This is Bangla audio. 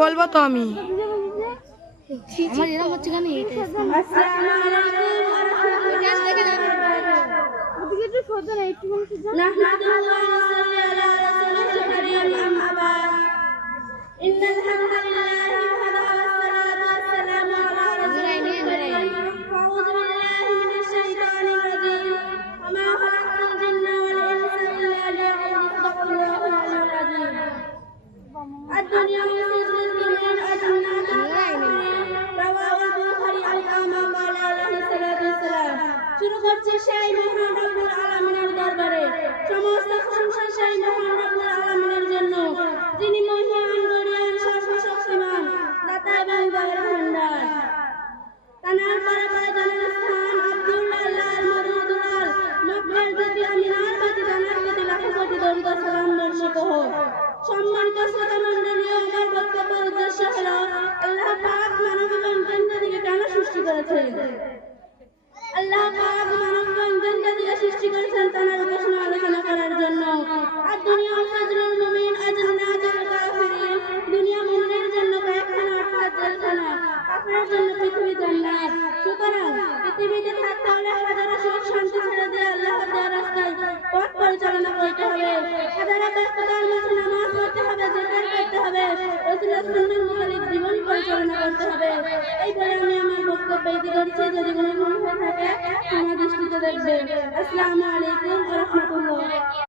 বলবো তো আমি। আমার এরকম হচ্ছে কেন? শুরু করছে সেই মহান রব্বুল আলামিনের দরবারে সমস্ত প্রশংসা সেই মহান রব্বুল আলামিনের জন্য, যিনি মহান গরিয়ান সর্বশক্তিমান দাতা এবং দয়ার ভান্ডার। তানার পরে জন্মস্থান আব্দুল্লাহ আল্লাহর মরুদ দুলাল মক্কার জ্যোতি আমিনার প্রতি জানার প্রতি লাখো কোটি দরুদ ও সালাম বর্ষিত হোক। সম্মানিত শ্রোতা মণ্ডলী, আমার বক্তব্যের উদ্দেশ্য হলো আল্লাহ পাক মানব এবং জিন্দেগিকে কেন সৃষ্টি করেছেন। আল্লাহ পাক মানবগণ জিন্দেগিকে সৃষ্টি করেছেন তার উপাসনা আলোচনা করার জন্য। আর দুনিয়া সাজরুল মুমিন আজন্নাতুল কাফিরিন, দুনিয়া মুমিনের জন্য কয়েকখানা অর্থাৎ জেলখানা, কাফিরের জন্য পৃথিবী জান্নাত। সুতরাং পৃথিবীতে থাকতে হলে হাজারো সুখ শান্তি ছেড়ে দিয়ে আল্লাহর দেওয়া রাস্তায় পথ পরিচালনা করতে হবে। হাজারো ব্যস্ততার মাঝে নামাজ পড়তে হবে, জিকির করতে হবে, রাসূলের সুন্নাহ মোতাবেক জীবন পরিচালনা করতে হবে। এই বলে আমি আমার বক্তব্য ইতি করছি। যদি কোনো ভুল হয়ে থাকে আমার দৃষ্টিতে দেখবে। আসসালামু আলাইকুম ওয়া রাহমাতুল্লাহ।